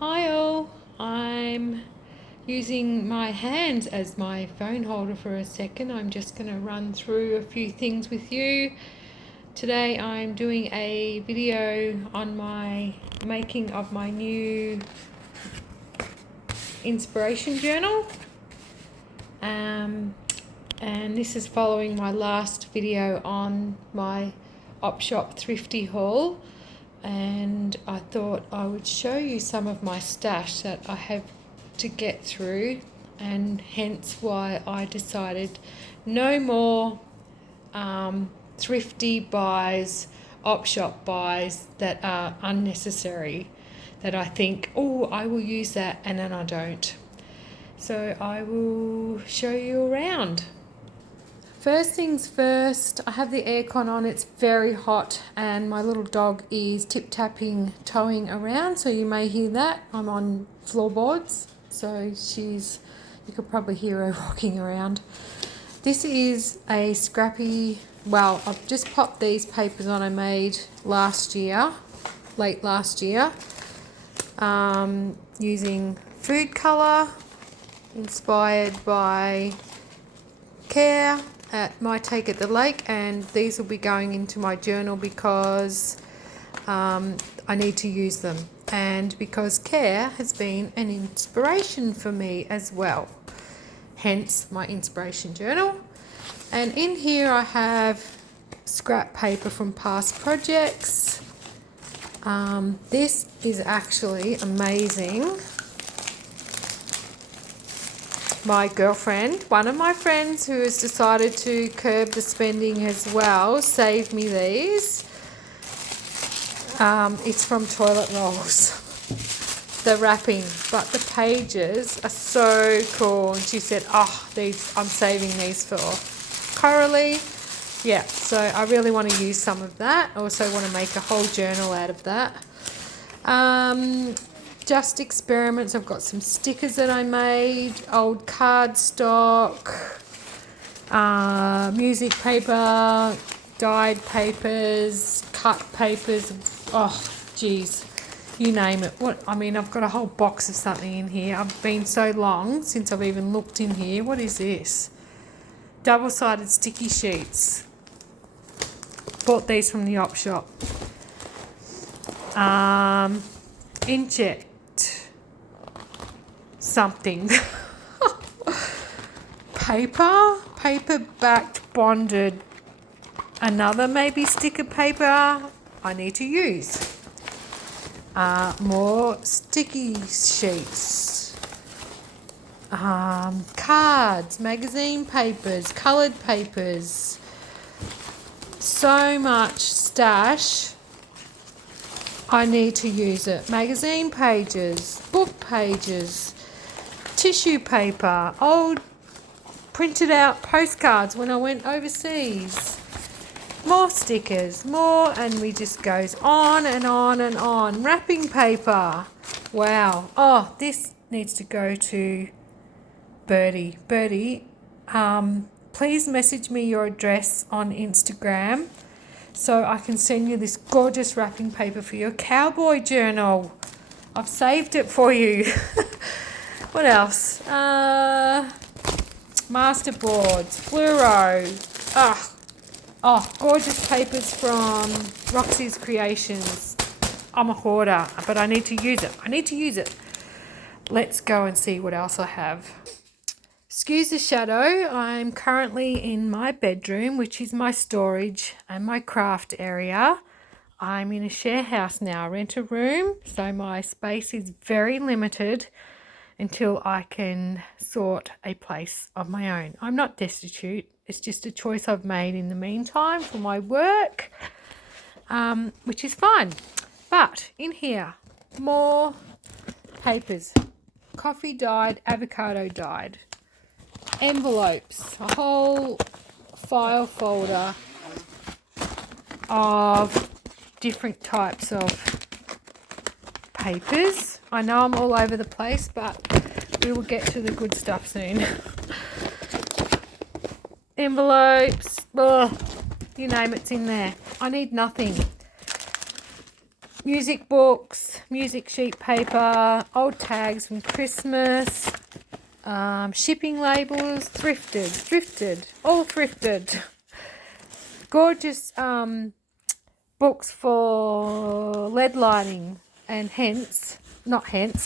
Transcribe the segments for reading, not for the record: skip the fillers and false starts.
Hi all, I'm using my hands as my phone holder for a second. I'm just going to run through a few things with you. Today I'm doing a video on my making of my new inspiration journal. And this is following my last video on my op shop thrifty haul. And I thought I would show you some of my stash that I have to get through, and hence why I decided no more thrifty buys, op shop buys that are unnecessary, that I think, oh, I will use that, and then I don't. So I will show you around. First things first, I have the aircon on, it's very hot, and my little dog is tip-tapping, toeing around, so you may hear that. I'm on floorboards, so you could probably hear her rocking around. This is a scrappy, well, I've just popped these papers on I made late last year, using food colour, inspired by Care at My Take at the Lake, and these will be going into my journal because I need to use them, and because Care has been an inspiration for me as well, hence my inspiration journal. And in here I have scrap paper from past projects. This is actually amazing. My girlfriend, one of my friends who has decided to curb the spending as well, saved me these. It's from toilet rolls, the wrapping, but the pages are so cool. And she said, oh, I'm saving these for Coralie. Yeah, so I really want to use some of that. I also want to make a whole journal out of that. Just experiments. I've got some stickers that I made, old cardstock, music paper, dyed papers, cut papers. Oh, geez, you name it. I've got a whole box of something in here. I've been so long since I've even looked in here. What is this? Double-sided sticky sheets. Bought these from the op shop. Inject something. paper backed bonded, another maybe sticker paper I need to use. More sticky sheets, cards, magazine papers, coloured papers, so much stash. I need to use it. Magazine pages, book pages, tissue paper, old printed out postcards when I went overseas, more stickers, more, and we just goes on and on and on. Wrapping paper. Wow. Oh, this needs to go to Birdie. Birdie, please message me your address on Instagram so I can send you this gorgeous wrapping paper for your cowboy journal. I've saved it for you. What else? Masterboards, fluoro. Gorgeous papers from Roxy's Creations. I'm a hoarder, but I need to use it. Let's go and see what else I have. Excuse the shadow. I'm currently in my bedroom, which is my storage and my craft area. I'm in a share house now, rent a room, so my space is very limited until I can sort a place of my own. I'm not destitute. It's just a choice I've made in the meantime for my work, which is fine. But in here, more papers, coffee dyed, avocado dyed, envelopes, a whole file folder of different types of papers. I know I'm all over the place, but we will get to the good stuff soon. Envelopes, you name it's in there. I need nothing. Music books, music sheet paper, old tags from Christmas, shipping labels, thrifted, all thrifted. Gorgeous books for lead lighting, and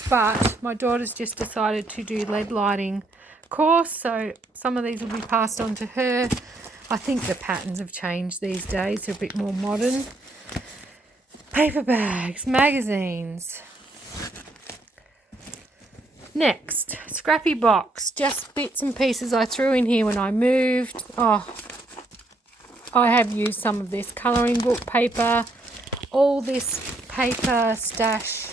but my daughter's just decided to do lead lighting course, so some of these will be passed on to her. I think the patterns have changed these days, they're a bit more modern. Paper bags, magazines. Next, scrappy box, just bits and pieces I threw in here when I moved. Oh, I have used some of this colouring book paper. All this paper stash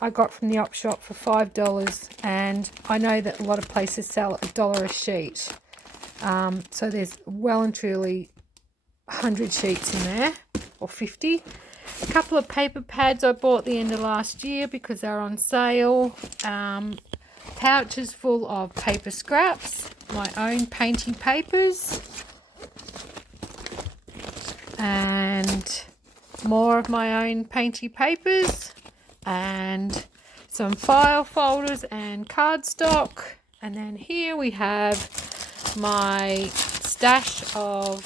I got from the op shop for $5, and I know that a lot of places sell $1 a sheet. So there's well and truly 100 sheets in there, or 50. A couple of paper pads I bought the end of last year because they're on sale. Pouches full of paper scraps, my own painting papers, and more of my own painty papers, and some file folders and cardstock. And then here we have my stash of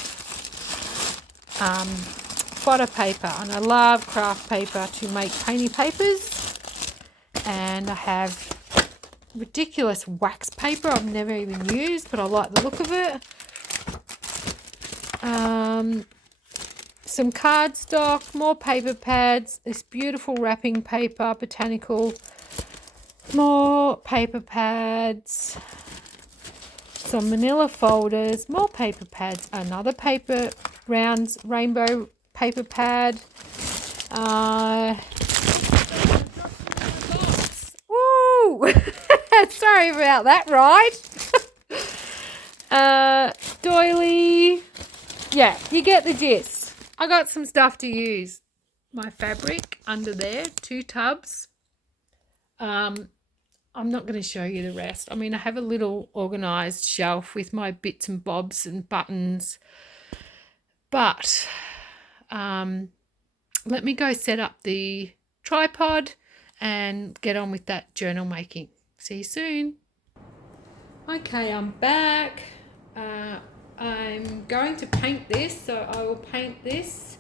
photo paper, and I love craft paper to make painty papers. And I have ridiculous wax paper I've never even used, but I like the look of it. Some cardstock, more paper pads, this beautiful wrapping paper, botanical, more paper pads, some manila folders, more paper pads, another paper rounds rainbow paper pad. Woo! Sorry about that, right? Doily. Yeah, you get the gist. I got some stuff to use. My fabric under there, 2 tubs. I'm not going to show you the rest. I mean, I have a little organised shelf with my bits and bobs and buttons. But let me go set up the tripod and get on with that journal making. See you soon. Okay, I'm back. I'm going to paint this, so I will paint this.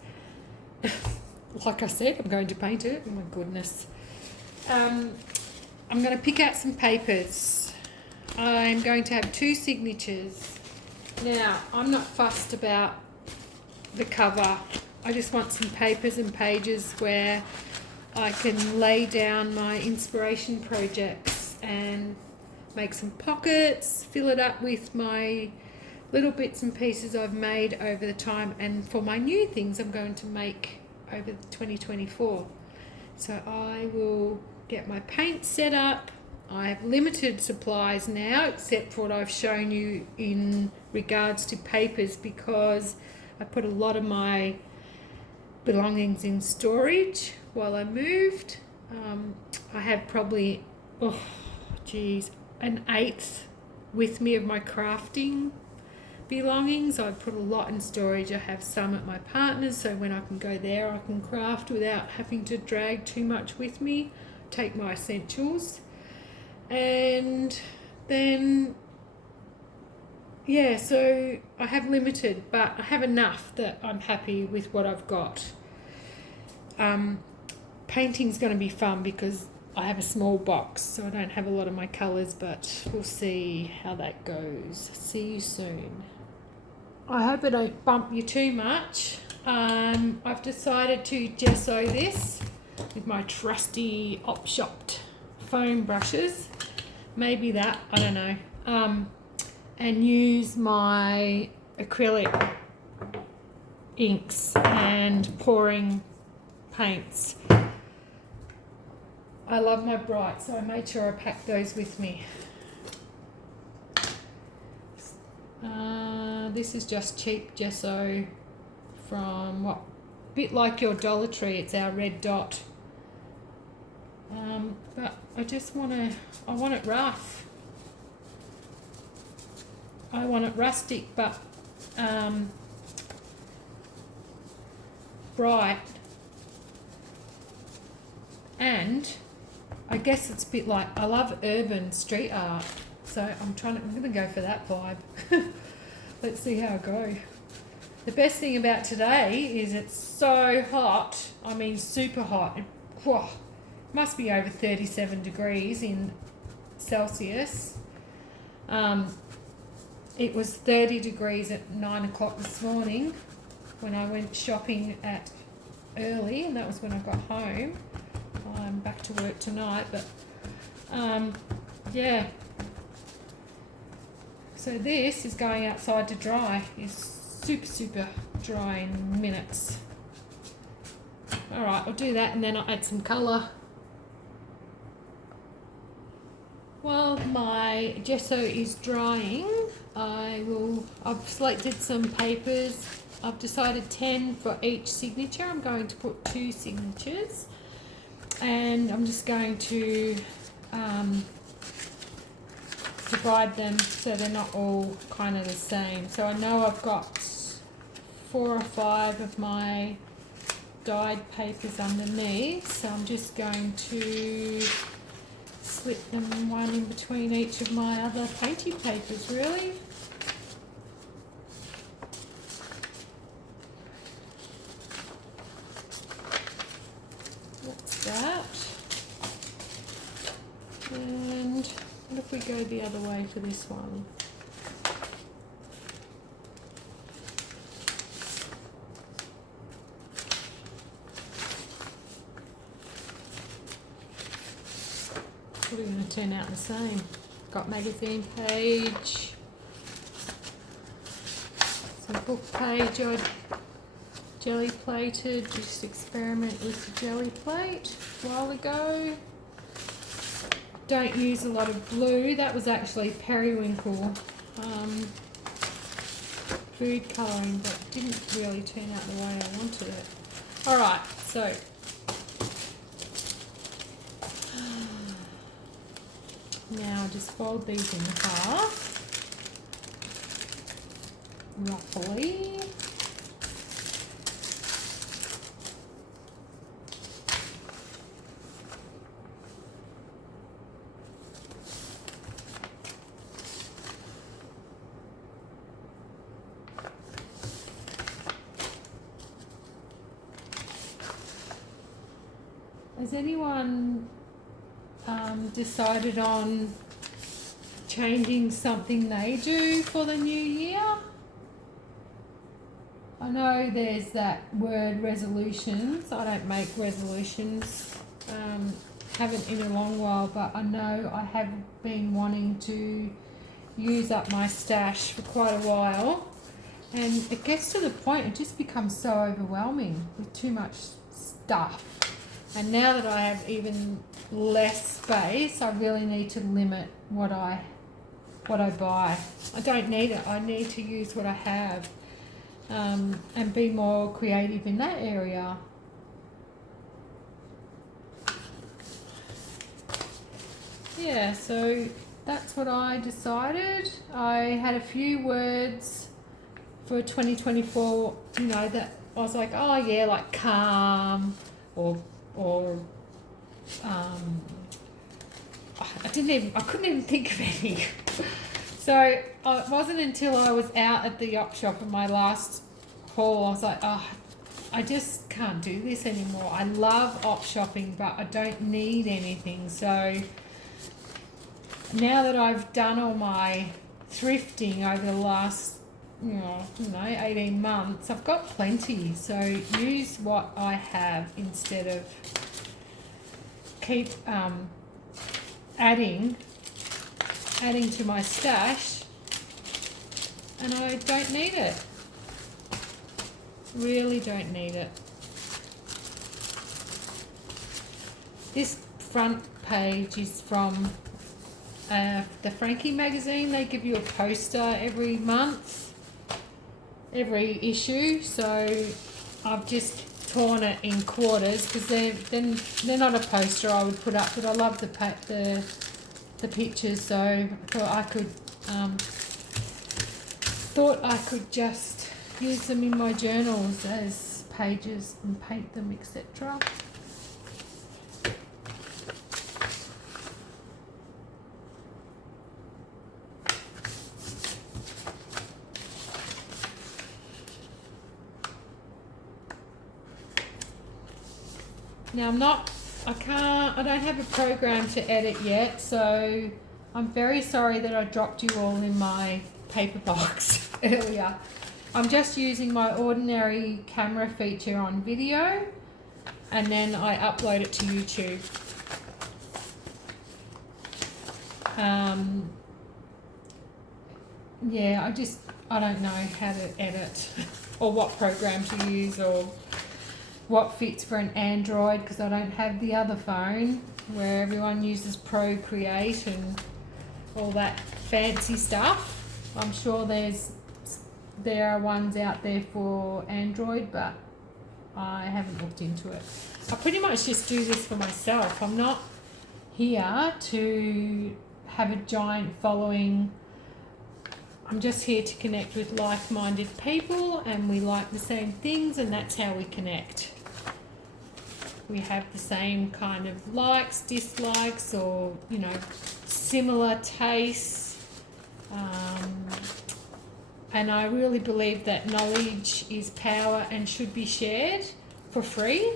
Like I said, I'm going to paint it. Oh my goodness. I'm going to pick out some papers. I'm going to have 2 signatures. Now, I'm not fussed about the cover. I just want some papers and pages where I can lay down my inspiration projects and make some pockets, fill it up with my little bits and pieces I've made over the time, and for my new things I'm going to make over 2024. So I will get my paint set up. I have limited supplies now, except for what I've shown you in regards to papers, because I put a lot of my belongings in storage while I moved. I have probably, an 1/8 with me of my crafting belongings. I put a lot in storage. I have some at my partner's, so when I can go there I can craft without having to drag too much with me. Take my essentials, and then so I have limited, but I have enough that I'm happy with what I've got. Painting's going to be fun because I have a small box, so I don't have a lot of my colours, but we'll see how that goes. See you soon. I hope I don't bump you too much. I've decided to gesso this with my trusty op shop foam brushes. Maybe that, I don't know. And use my acrylic inks and pouring paints. I love my bright, so I made sure I packed those with me. This is just cheap gesso from a bit like your Dollar Tree. It's our red dot. But I want it rough. I want it rustic, but bright. And I guess it's a bit like, I love urban street art, so I'm going to go for that vibe. Let's see how I go. The best thing about today is it's so hot. I mean, super hot. Whoa, must be over 37 degrees in Celsius. It was 30 degrees at 9 o'clock this morning when I went shopping at early, and that was when I got home. I'm back to work tonight, but yeah. So this is going outside to dry. It's super dry in minutes. Alright, I'll do that and then I'll add some colour. While my gesso is drying, I've selected some papers. I've decided 10 for each signature. I'm going to put 2 signatures, and I'm just going to divide them so they're not all kind of the same. So I know I've got 4 or 5 of my dyed papers underneath, so I'm just going to slip them one in between each of my other painting papers, really. That's that. And what if we go the other way for this one? Probably going to turn out the same. Got magazine page, some book page I jelly plated, just experiment with the jelly plate a while ago. Don't use a lot of blue, that was actually periwinkle food colouring, but didn't really turn out the way I wanted it. Alright, so now just fold these in half, roughly. Has anyone decided on changing something they do for the new year? I know there's that word resolutions. I don't make resolutions, haven't in a long while, but I know I have been wanting to use up my stash for quite a while, and it gets to the point it just becomes so overwhelming with too much stuff. And now that I have even less space, I really need to limit what I buy. I don't need it. I need to use what I have, and be more creative in that area. Yeah, so that's what I decided. I had a few words for 2024, you know, that I was like, oh yeah, like calm, or I couldn't even think of any. So it wasn't until I was out at the op shop in my last haul, I was like, oh, I just can't do this anymore. I love op shopping, but I don't need anything. So now that I've done all my thrifting over the last 18 months, I've got plenty. So use what I have instead of keep adding to my stash, and I don't need it. Really don't need it. This front page is from the Frankie magazine. They give you a poster every month, every issue, so I've just torn it in quarters because they're not a poster I would put up, but I love the pictures, so I thought I could just use them in my journals as pages and paint them, etc. Now I don't have a program to edit yet, so I'm very sorry that I dropped you all in my paper box earlier. I'm just using my ordinary camera feature on video, and then I upload it to YouTube. Yeah, I don't know how to edit or what program to use or what fits for an Android, because I don't have the other phone where everyone uses Procreate and all that fancy stuff. I'm sure there are ones out there for Android, but I haven't looked into it. I pretty much just do this for myself. I'm not here to have a giant following. I'm just here to connect with like-minded people, and we like the same things, and that's how we connect. We have the same kind of likes, dislikes, or, you know, similar tastes. And I really believe that knowledge is power and should be shared for free.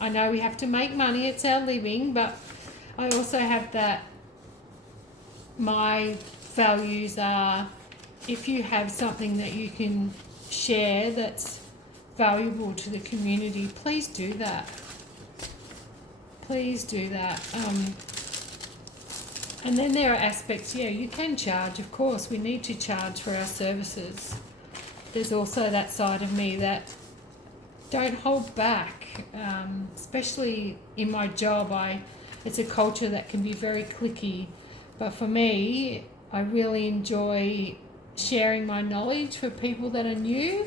I know we have to make money, it's our living, but I also have that my values are, if you have something that you can share that's valuable to the community, please do that. Please do that. And then there are aspects, yeah, you can charge, of course. We need to charge for our services. There's also that side of me that don't hold back, especially in my job. It's a culture that can be very cliquey. But for me, I really enjoy sharing my knowledge for people that are new.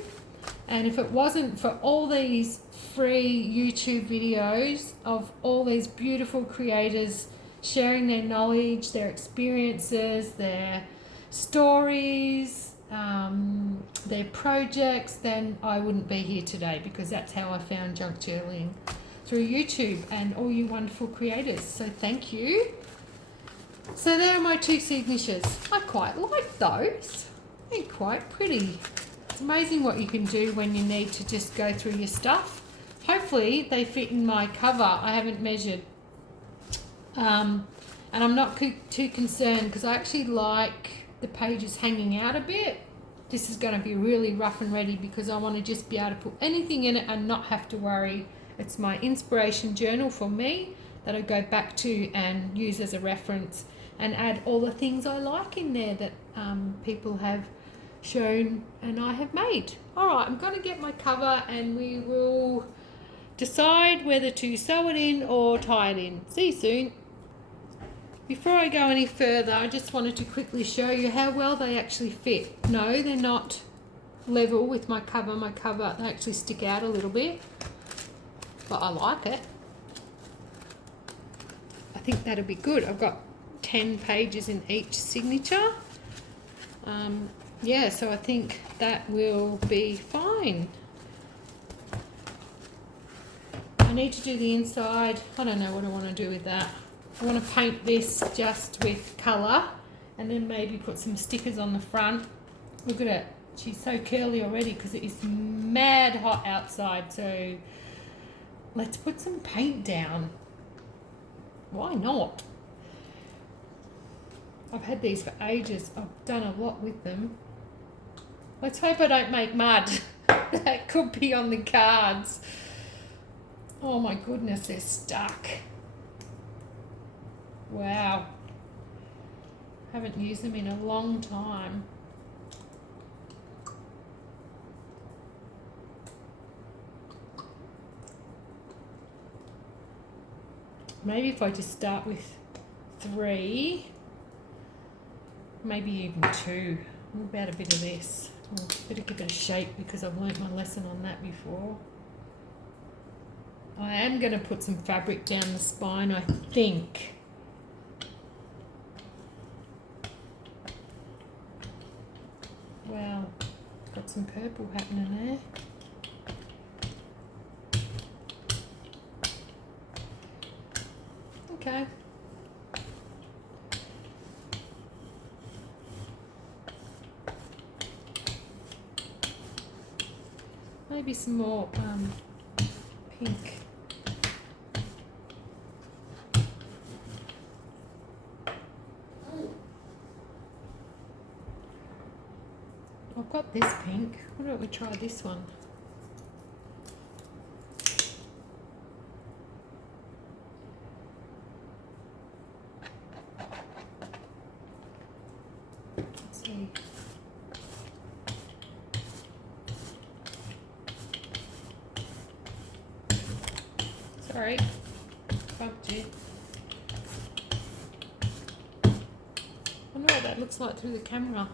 And if it wasn't for all these free YouTube videos of all these beautiful creators sharing their knowledge, their experiences, their stories, their projects, then I wouldn't be here today, because that's how I found junk journaling, through YouTube and all you wonderful creators. So thank you. So there are my two signatures. I quite like those. They're quite pretty. It's amazing what you can do when you need to just go through your stuff. Hopefully they fit in my cover. I haven't measured. And I'm not too concerned, because I actually like the pages hanging out a bit. This is going to be really rough and ready, because I want to just be able to put anything in it and not have to worry. It's my inspiration journal for me that I go back to and use as a reference, and add all the things I like in there that people have shown and I have made. All right, I'm going to get my cover and we will decide whether to sew it in or tie it in. See you soon. Before I go any further, I just wanted to quickly show you how well they actually fit. No, they're not level with my cover. My cover, they actually stick out a little bit, but I like it. I think that'll be good. I've got 10 pages in each signature. Yeah, so I think that will be fine. I need to do the inside. I don't know what I want to do with that. I want to paint this just with colour, and then maybe put some stickers on the front. Look at it. She's so curly already because it is mad hot outside. So let's put some paint down. Why not? I've had these for ages. I've done a lot with them. Let's hope I don't make mud. That could be on the cards. Oh my goodness, they're stuck. Wow. Haven't used them in a long time. Maybe if I just start with 3, maybe even 2. What about a bit of this? I'll better give it a shape because I've learnt my lesson on that before. I am going to put some fabric down the spine, I think. Wow, got some purple happening there. Okay. Maybe some more pink. I've got this pink. Why don't we try this one? Let's see. Sorry, bumped you. I wonder what that looks like through the camera.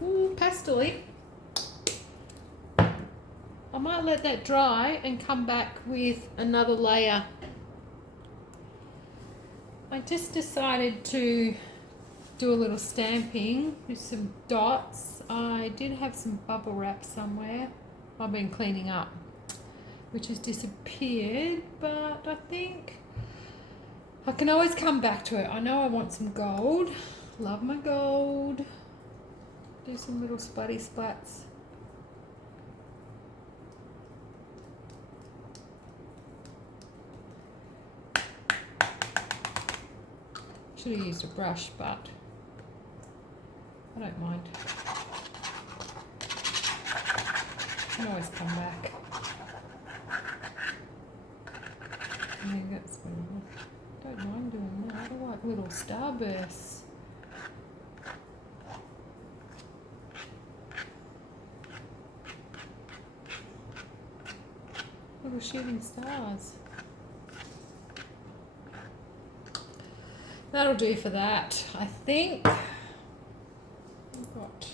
Ooh, pastel-y. I might let that dry and come back with another layer. I just decided to do a little stamping with some dots. I did have some bubble wrap somewhere. I've been cleaning up, which has disappeared, but I think I can always come back to it. I know I want some gold. Love my gold. Do some little splatty splats. Should have used a brush, but I don't mind. Can always come back. I think that's what I don't mind doing that. I like little starbursts. Little shooting stars. That'll do for that, I think. I've got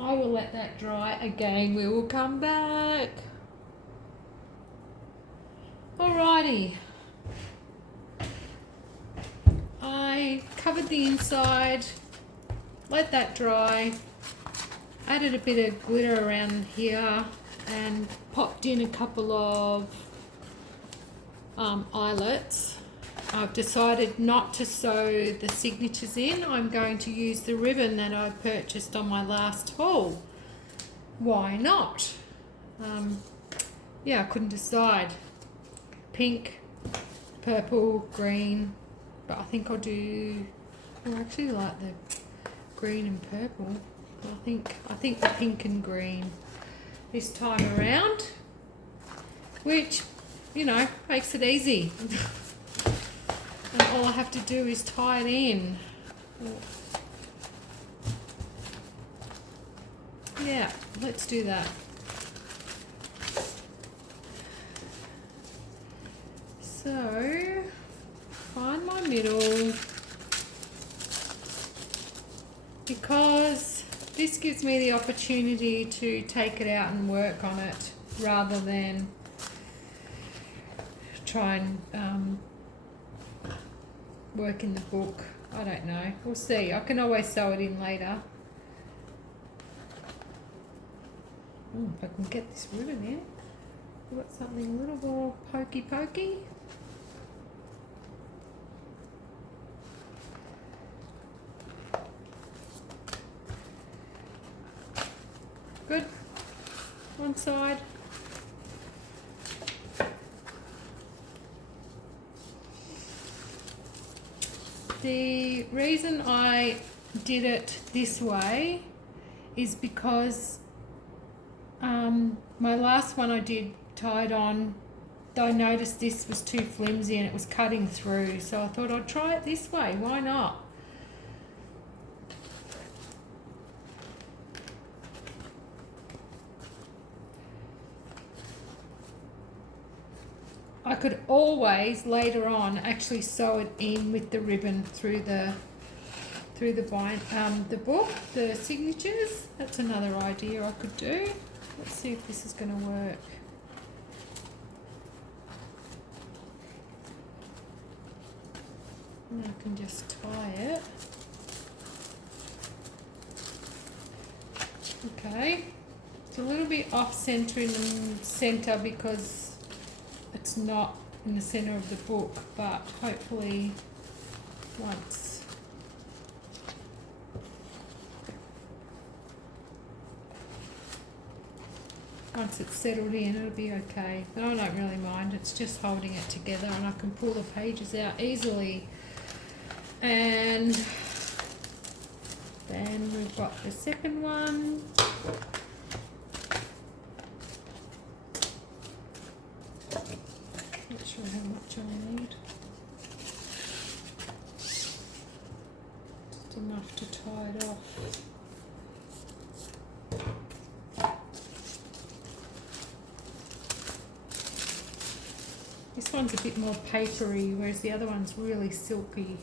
I will let that dry again. We will come back. Alrighty. I covered the inside, let that dry, added a bit of glitter around here and popped in a couple of eyelets. I've decided not to sew the signatures in. I'm going to use the ribbon that I purchased on my last haul. Why not? Yeah, I couldn't decide. Pink, purple, green, but I think I'll do, I actually like the green and purple. I think the pink and green this time around, which, you know, makes it easy. And all I have to do is tie it in. Yeah, let's do that. So, find my middle, because this gives me the opportunity to take it out and work on it rather than try and work in the book. I don't know. We'll see. I can always sew it in later. If I can get this ribbon in. I've got something a little more pokey. Good. One side. The reason I did it this way is because my last one I did tied on, I noticed this was too flimsy and it was cutting through, so I thought I'd try it this way. Why not? I could always later on actually sew it in with the ribbon through the book, the signatures. That's another idea I could do. Let's see if this is going to work. And I can just tie it. Okay. It's a little bit off centre in the centre because it's not in the centre of the book, but hopefully once it's settled in, it'll be okay. But I don't really mind, it's just holding it together and I can pull the pages out easily. And then we've got the second one. Not sure how much I need. Just enough to tie it off. This one's a bit more papery, whereas the other one's really silky.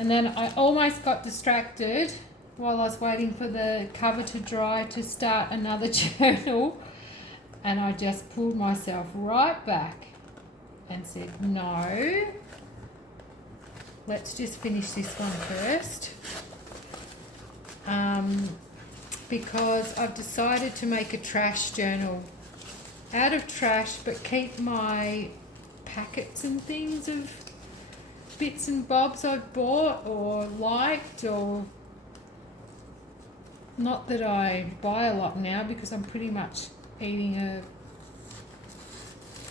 And then I almost got distracted while I was waiting for the cover to dry to start another journal, and I just pulled myself right back and said, no, let's just finish this one first, because I've decided to make a trash journal out of trash, but keep my packets and things of bits and bobs I've bought or liked, or not that I buy a lot now because I'm pretty much eating a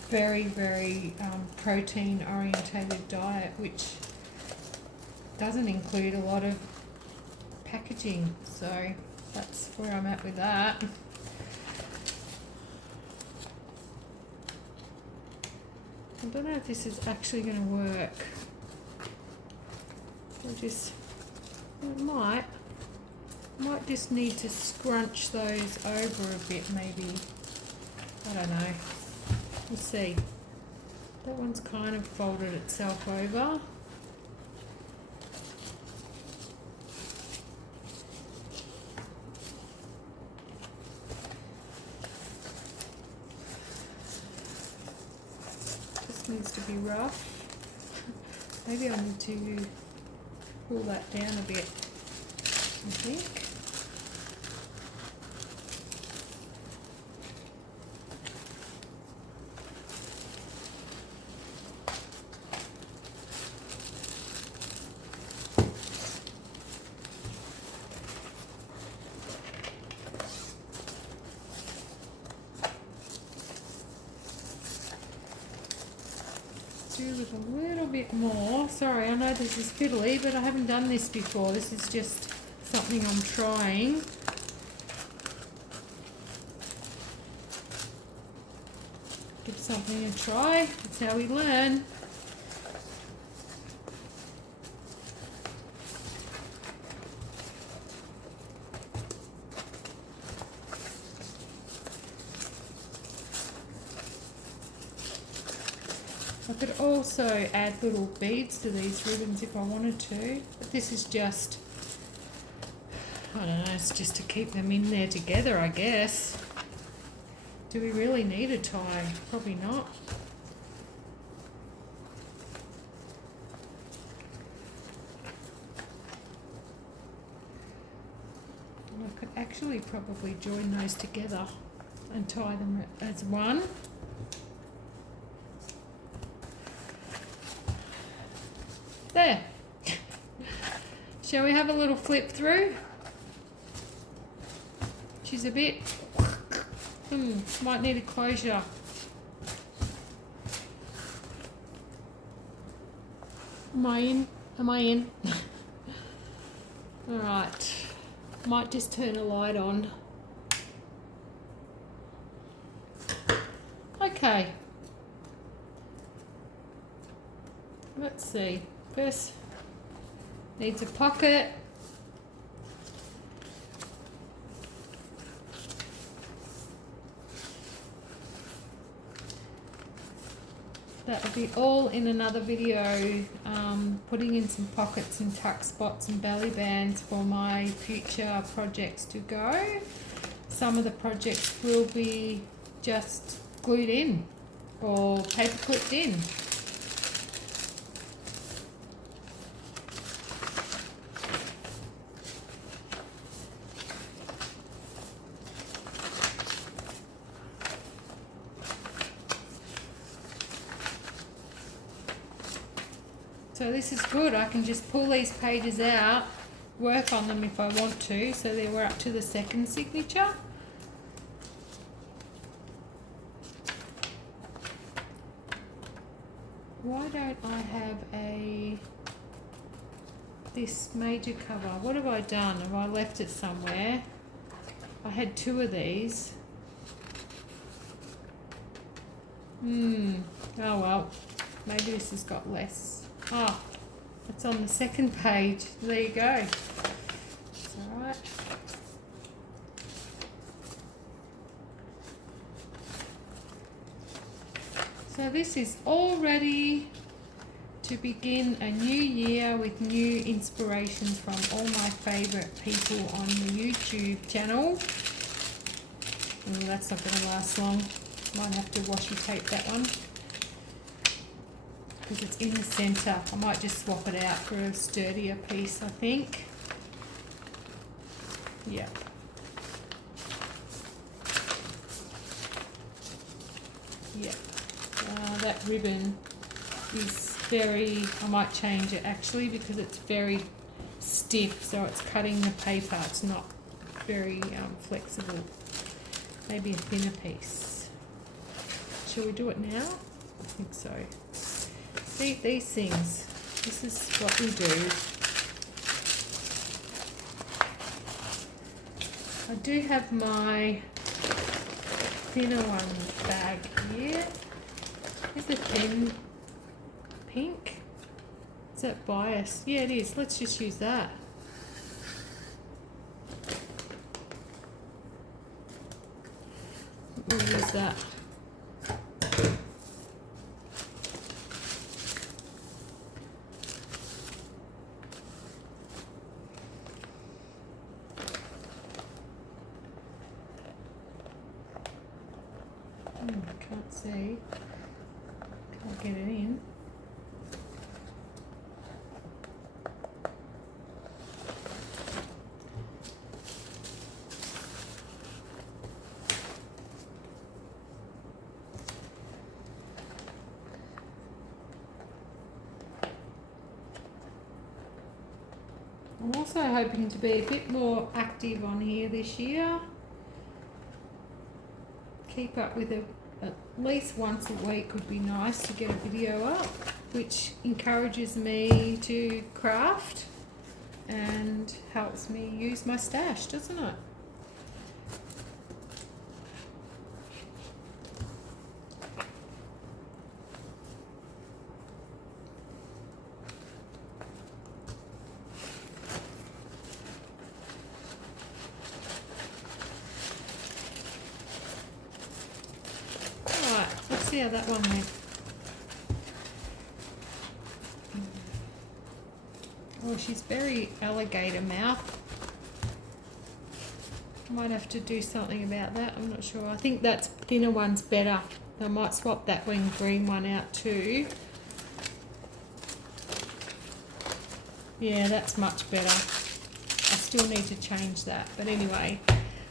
very, very protein orientated diet, which doesn't include a lot of packaging, so that's where I'm at with that. I don't know if this is actually going to work. It might just need to scrunch those over a bit, maybe. I don't know. We'll see. That one's kind of folded itself over. Just needs to be rough. Maybe I need to pull that down a bit, I think. Do with a little bit more. Sorry, I know this is fiddly, but I haven't done this before. This is just something I'm trying. Give something a try. That's how we learn. I could also add little beads to these ribbons if I wanted to, but this is just, I don't know, it's just to keep them in there together, I guess. Do we really need a tie? Probably not. And I could actually probably join those together and tie them as one. There. Shall we have a little flip through? She's a bit, might need a closure. Am I in? Am I in? Alright. Might just turn a light on. Okay. Let's see. First, needs a pocket. That will be all in another video, putting in some pockets and tuck spots and belly bands for my future projects to go. Some of the projects will be just glued in or paper clipped in. So this is good. I can just pull these pages out, work on them if I want to. So there we're up to the second signature. Why don't I have this major cover? What have I done? Have I left it somewhere? I had 2 of these. Oh well, maybe this has got less. Oh, it's on the second page. There you go. It's alright. So this is all ready to begin a new year with new inspirations from all my favourite people on the YouTube channel. Oh, that's not going to last long. Might have to washi tape that one because it's in the centre. I might just swap it out for a sturdier piece, I think. Yeah. Yeah. That ribbon is very, I might change it actually because it's very stiff, so it's cutting the paper. It's not very flexible. Maybe a thinner piece. Shall we do it now? I think so. See, these things, this is what we do. I do have my thinner one bag here. Is the thin pink? Is that bias? Yeah, it is. Let's just use that. We'll use that. I can't see. Can't get it in. I'm also hoping to be a bit more active on here this year. Keep up with at least once a week would be nice to get a video up, which encourages me to craft and helps me use my stash, doesn't it? See how that one went. Oh, she's very alligator mouth. Might have to do something about that. I'm not sure. I think that thinner one's better. I might swap that green one out too. Yeah, that's much better. I still need to change that. But anyway,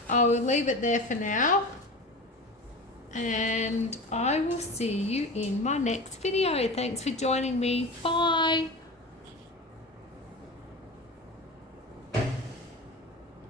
I will leave it there for now. And I will see you in my next video. Thanks for joining me. Bye.